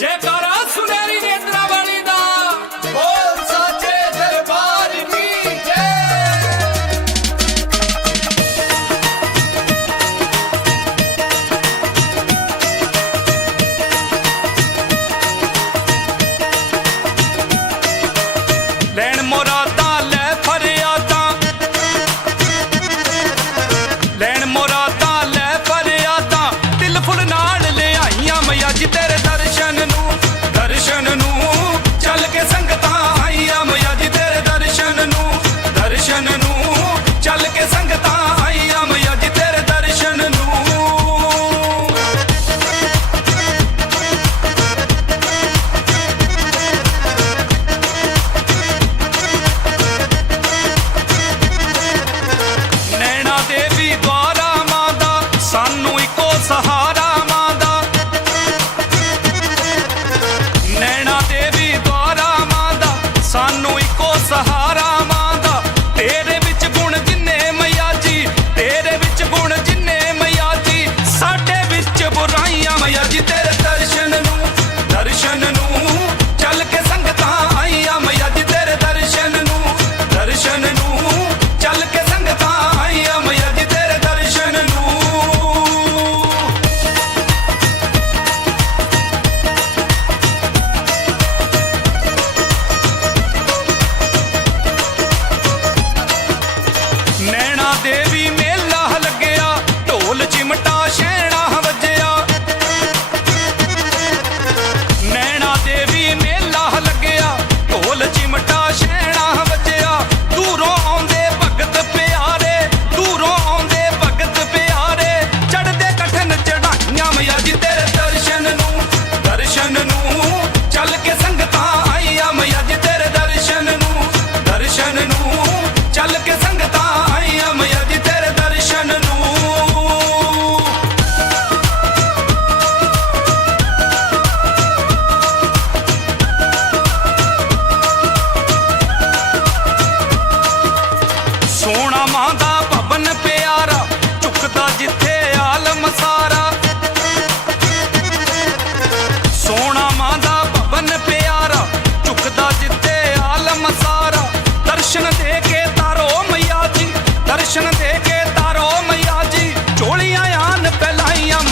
Jai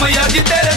sonha de ter